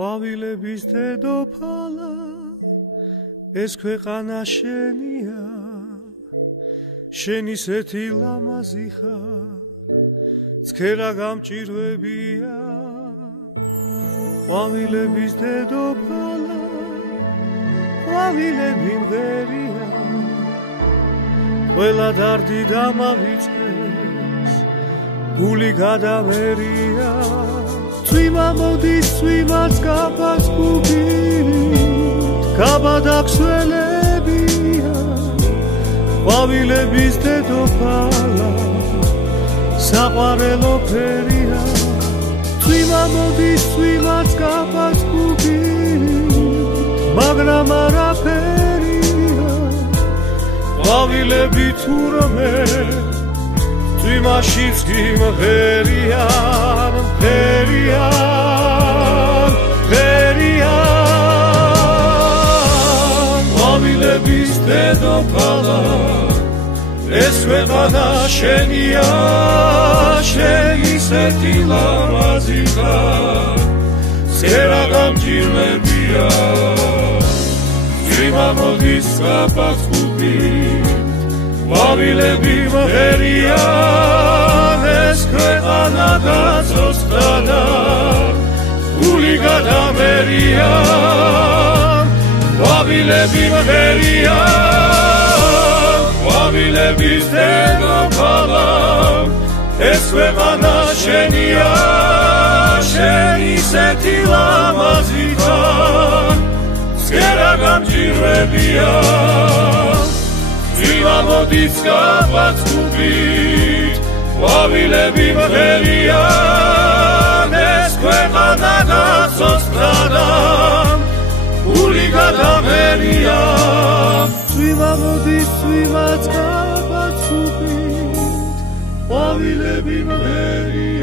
ყვავილების დედოფალა ეს ქვეყანა შენია შენ ისეთი ლამაზი ხარ ცქერა გამჭირვებია ყვავილების დედოფალა ყვავილები მღერია ყველა დარდი დამავიწყეს გული გადამერია წვიმა მოდის წვიმაც გაფას გუგირით გაბადაქსველებია ყვავილების დედოფალა საყვარელო ფერია წვიმა მოდის წვიმაც გაფას გუგირით მაგრამ არაფერია ყვავილები თურმე წვიმაშიც კი მღერიან მღერიან მღერიან ყვავილების დედოფალა ეს ქვეყანა შენია შენ ისეთი ლამაზი ხარ ცერა გამჭირვებია წვიმა მოდის გაფას გუგირით ყვავილები მღერიან ეს ქვეყანა გაწოცხლა და გული გადამერია ყვავილები მღერიან ყვავილების დედოფალა ეს ქვეყანა შენია შენ ისეთი ლამაზი ხარ ცერა გამჭირვებია წვიმა მოდის გაფას გუგირით ყვავილები მღერიან ეს ქვეყანა გაწოცხლა და გული გადამერია წვიმა მოდის წვიმაც გაფას გუგირით ყვავილები მღერიან